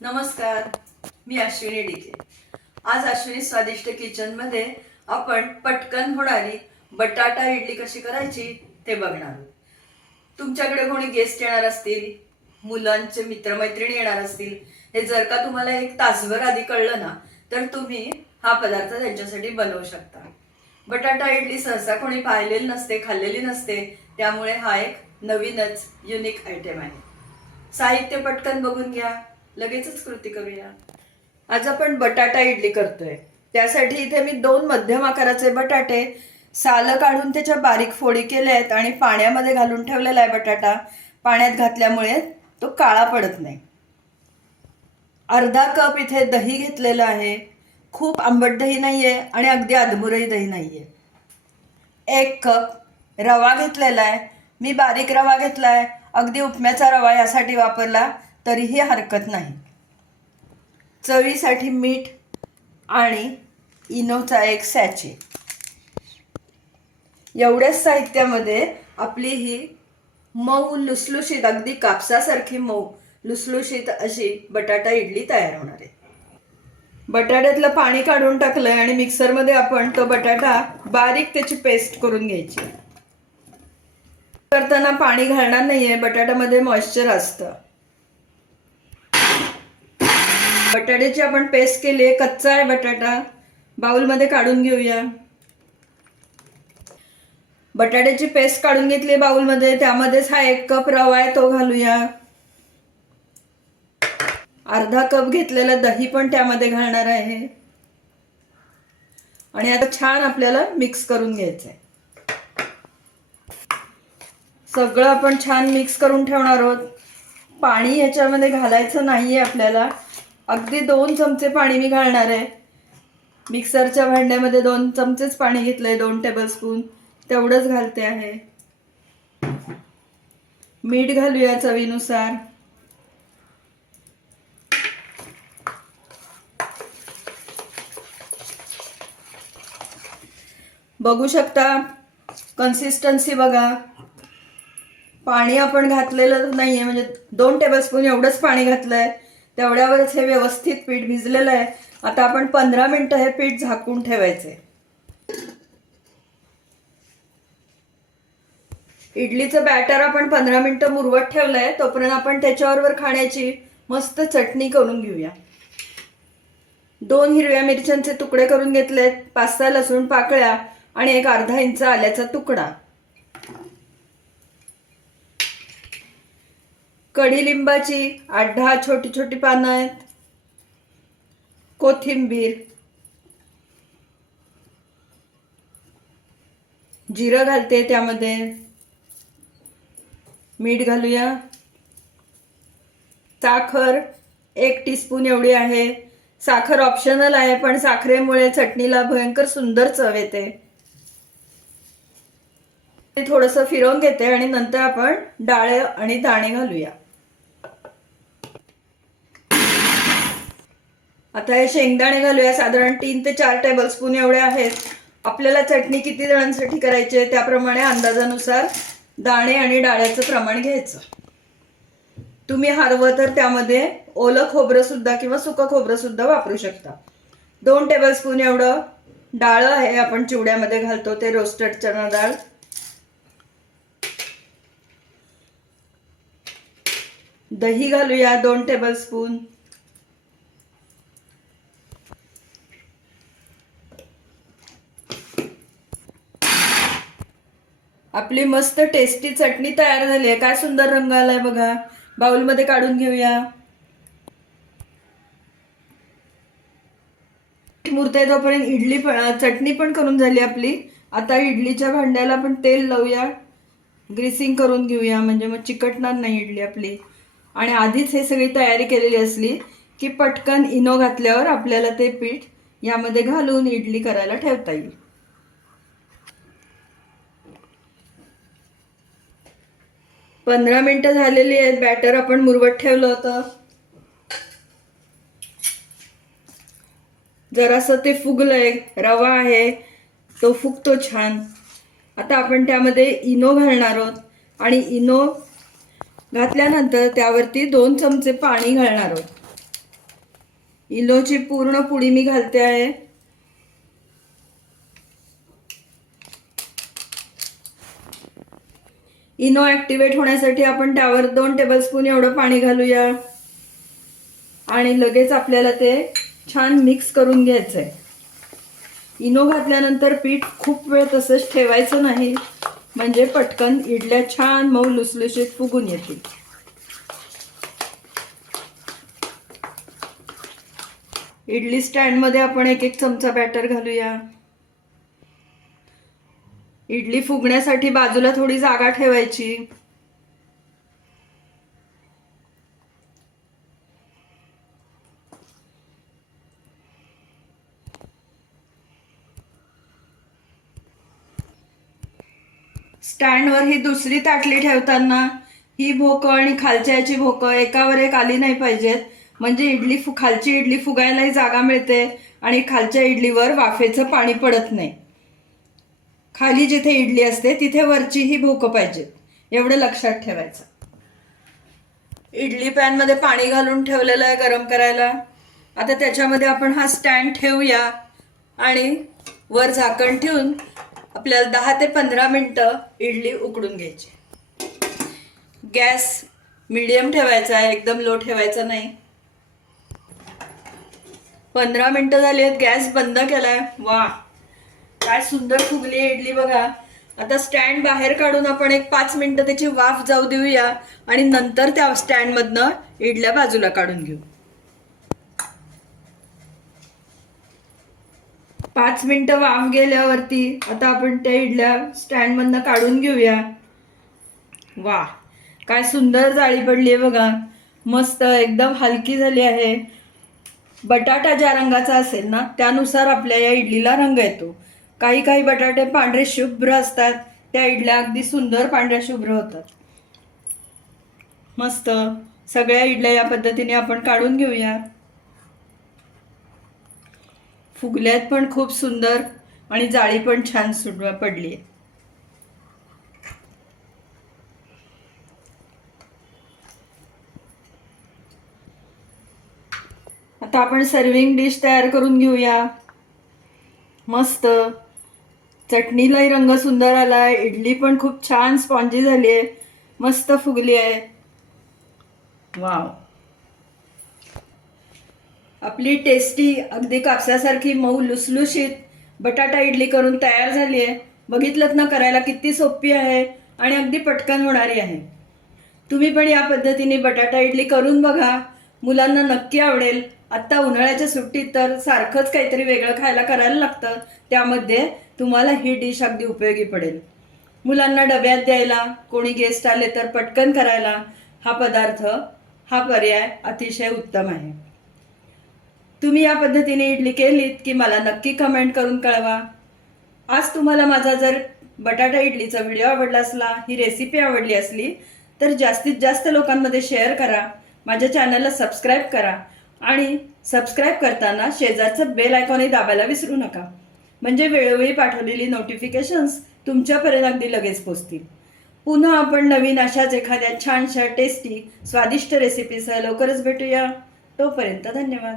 नमस्कार मी अश्विनी डिके आज अश्विनी स्वादिष्ट किचनमध्ये आपण पटकन होणारी बटाटा इडली कशी करायची ते बघणार तुमच्याकडे कोणी गेस्ट येणार असतील मुलांचे मित्रमैत्रिणी येणार असतील हे जर का तुम्हाला एक तासभर आधी कळलं ना तर तुम्ही हा पदार्थ त्यांच्यासाठी बनवू शकता. बटाटा इडली सहसा कोणी पाहिलेली नसते खाल्लेली नसते त्यामुळे हा एक नवीनच युनिक आयटम आहे. साहित्य पटकन बघून घ्या. लगेचच कृती करूया. आज आपण बटाटा इडली करतोय. त्यासाठी इथे मी दोन मध्यम आकाराचे बटाटे सालं काढून त्याच्या बारीक फोडी केल्या आहेत आणि पाण्यामध्ये घालून ठेवलेला आहे बटाटा. पाण्यात घातल्यामुळे तो काळा पडत नाही. अर्धा कप इथे दही घेतलेलं आहे. खूप आंबट दही नाहीये आणि अगदी अधमुरही दही नाहीये. एक कप रवा घेतलेला आहे. मी बारीक रवा घेतलाय. अगदी उपम्याचा रवा यासाठी वापरला. तरीही हरकत नाही. चवीसाठी मीठ आणि इनोचा एक सॅचे. एवढ्याच साहित्यामध्ये आपली ही मऊ लुसलुशीत अगदी कापसासारखी मऊ लुसलुशीत अशी बटाटा इडली तयार होणार आहे. बटाट्यातलं पाणी काढून टाकलंय आणि मिक्सरमध्ये आपण तो बटाटा बारीक त्याची पेस्ट करून घ्यायची. करताना पाणी घालणार नाहीये बटाट्यामध्ये मॉइश्चर असतं. बटाट्याची आपण पेस्ट केली आहे कच्चा आहे बटाटा. बाउलमध्ये काढून घेऊया. बटाट्याची पेस्ट काढून घेतली बाउलमध्ये त्यामध्येच हा एक कप रवा आहे तो घालूया. अर्धा कप घेतलेलं दही पण त्यामध्ये घालणार आहे. आणि आता छान आपल्याला मिक्स करून घ्यायचं आहे. सगळं आपण छान मिक्स करून ठेवणार आहोत. पाणी ह्याच्यामध्ये घालायचं नाहीये आपल्याला. अगदी दोन चमचे पाणी मी घालणार आहे. मिक्सरच्या भांड्यामध्ये दोन चमचेच पाणी घेतलंय दोन टेबलस्पून तेवढंच घालते आहे. मीठ घालूया चवीनुसार. बघू शकता कन्सिस्टन्सी बघा. पाणी आपण घातलेलं नाहीये म्हणजे दोन टेबलस्पून एवढंच पाणी घातलं आहे तेवढ्यावरच हे व्यवस्थित पीठ भिजलेलं आहे. आता आपण पंधरा मिनटं हे पीठ झाकून ठेवायचे. इडलीचं बॅटर आपण पंधरा मिनिटं मुरवत ठेवलंय. तोपर्यंत आपण त्याच्याबरोबर खाण्याची मस्त चटणी करून घेऊया. दोन हिरव्या मिरच्यांचे तुकडे करून घेतलेत पाच सहा लसूण पाकळ्या आणि एक अर्धा इंच आल्याचा तुकडा. कडीलिंबाची आठ दहा छोटी छोटी पानं आहेत. कोथिंबीर. जिरं घालते त्यामध्ये. मीठ घालूया. साखर एक टीस्पून एवढी आहे. साखर ऑप्शनल आहे पण साखरेमुळे चटणीला भयंकर सुंदर चव येते. ते थोडंसं फिरवून घेते आणि नंतर आपण डाळे आणि दाणे घालूया. आता हे शेंगदाणे घालूया. साधारण तीन ते चार टेबलस्पून एवढे आहेत. आपल्याला चटणी किती जणांसाठी करायची आहे त्याप्रमाणे अंदाजानुसार दाणे आणि डाळ्याचं प्रमाण घ्यायचं. तुम्ही हरवं तर त्यामध्ये ओलं खोबरं सुद्धा किंवा सुकं खोबरं सुद्धा वापरू शकता. दोन टेबलस्पून एवढं डाळ आहे आपण चिवड्यामध्ये घालतो ते रोस्टेड चणा डाळ. दही घालूया दोन टेबलस्पून आपली मस्त टेस्टी चटणी तयार झाली आहे. काय सुंदर रंग आलाय बघा. बाउलमध्ये काढून घेऊया. मुरते तोपर्यंत इडली पण चटणी पण करून झाली आपली. आता इडलीच्या भांड्याला आपण तेल लावूया. ग्रीसिंग करून घेऊया. म्हणजे मग चिकटणार नाही इडली आपली. आणि आधीच हे सगळी तयारी केलेली असली की पटकन इनो घातल्यावर आपल्याला ते पीठ यामध्ये घालून इडली करायला ठेवता येईल. पंधरा मिनटं झालेली आहेत बॅटर आपण मुरवत ठेवलं होतं. जरासं ते फुगलंय रवा आहे तो फुगतो छान. आता आपण त्यामध्ये इनो घालणार आहोत आणि इनो घातल्यानंतर त्यावरती दोन चमचे पाणी घालणार आहोत. इनोची पूर्ण पुडी मी घालते आहे. इनो ऍक्टिवेट होण्यासाठी आपण त्यावर दोन टेबलस्पून एवढं पाणी घालूया. आणि लगेच आपल्याला ते छान मिक्स करून घ्यायचंय. इनो घातल्यानंतर पीठ खूप वेळ तसंच ठेवायचं नाही. म्हणजे पटकन इडल्या छान मऊ लुसलुशीत फुगून येतील. इडली स्टँडमध्ये आपण एक एक चमचा बॅटर घालूया. इडली फुगण्यासाठी बाजूला थोडी जागा ठेवायची. स्टँडवर ही दुसरी ताटली ठेवताना ही भोकं आणि खालच्या याची भोकं एकावर एक आली नाही पाहिजेत. म्हणजे इडली फु खालची इडली फुगायलाही जागा मिळते आणि खालच्या इडलीवर वाफेचं पाणी पडत नाही. खाली जिथे इडली असते तिथे वरची ही भोकं पाहिजेत एवढं लक्षात ठेवायचं. इडली पॅनमध्ये पाणी घालून ठेवलेलं आहे गरम करायला. आता त्याच्यामध्ये आपण हा स्टँड ठेवूया आणि वर झाकण ठेवून आपल्याला दहा ते पंधरा मिनटं इडली उकडून घ्यायची. गॅस मिडियम ठेवायचा आहे एकदम लो ठेवायचा नाही. पंधरा मिनटं झाली आहेत गॅस बंद केला आहे वा काय सुंदर फुगली इडली बघा. आता स्टँड बाहेर काढून आपण एक पाच मिनटं त्याची वाफ जाऊ देऊया आणि नंतर त्या स्टँडमधनं इडल्या बाजूला काढून घेऊ. पाच मिनिटं वाफ गेल्यावरती आता आपण त्या इडल्या स्टँडमधनं काढून घेऊया. वा काय सुंदर जाळी पडली आहे बघा. मस्त एकदम हलकी झाली आहे. बटाटा ज्या रंगाचा असेल ना त्यानुसार आपल्या या इडलीला रंग येतो. काही काही बटाटे पांढरे शुभ्र असतात. त्या इडल्या अगदी सुंदर पांढऱ्या शुभ्र होतात. मस्त. सगळ्या इडल्या या पद्धतीने आपण काढून घेऊया. फुगल्यात पण खूप सुंदर आणि जाळी पण छान सुट पडली आहे आता आपण सर्विंग डिश तयार करून घेऊया. मस्त. चटणीलाही रंग सुंदर आलाय. इडली पण खूप छान स्पॉन्जी झाली आहे. मस्त फुगली आहे. वाव आपली टेस्टी अगदी कापसासारखी मऊ लुसलुशीत बटाटा इडली करून तयार झाली आहे. बघितलं ना करायला किती सोपी आहे आणि अगदी पटकन होणारी आहे. तुम्ही पण या पद्धतीने बटाटा इडली करून बघा. मुलांना नक्की आवडेल. आत्ता उन्हाळ्याच्या सुट्टीत तर सारखंच काहीतरी वेगळं खायला करायला लागतं. त्यामध्ये तुम्हाला ही डिश अगदी उपयोगी पडेल. मुलांना डब्यात द्यायला कोणी गेस्ट आले तर पटकन करायला हा पदार्थ हा पर्याय अतिशय उत्तम आहे. तुम्ही या पद्धतीने इडली केलीत की मला नक्की कमेंट करून कळवा. आज तुम्हाला माझा जर बटाटा इडलीचा व्हिडिओ आवडला असला ही रेसिपी आवडली असली तर जास्तीत जास्त लोकांमध्ये शेअर करा माझ्या चॅनलला सबस्क्राईब करा आणि सबस्क्राईब करताना शेजारचं बेल आयकॉनही दाबायला विसरू नका. म्हणजे वेळोवेळी पाठवलेली नोटिफिकेशन्स तुमच्यापर्यंत अगदी लगेच पोचतील. पुन्हा आपण नवीन अशाच एखाद्या छानशा टेस्टी स्वादिष्ट रेसिपीसह लवकरच भेटूया. तोपर्यंत धन्यवाद.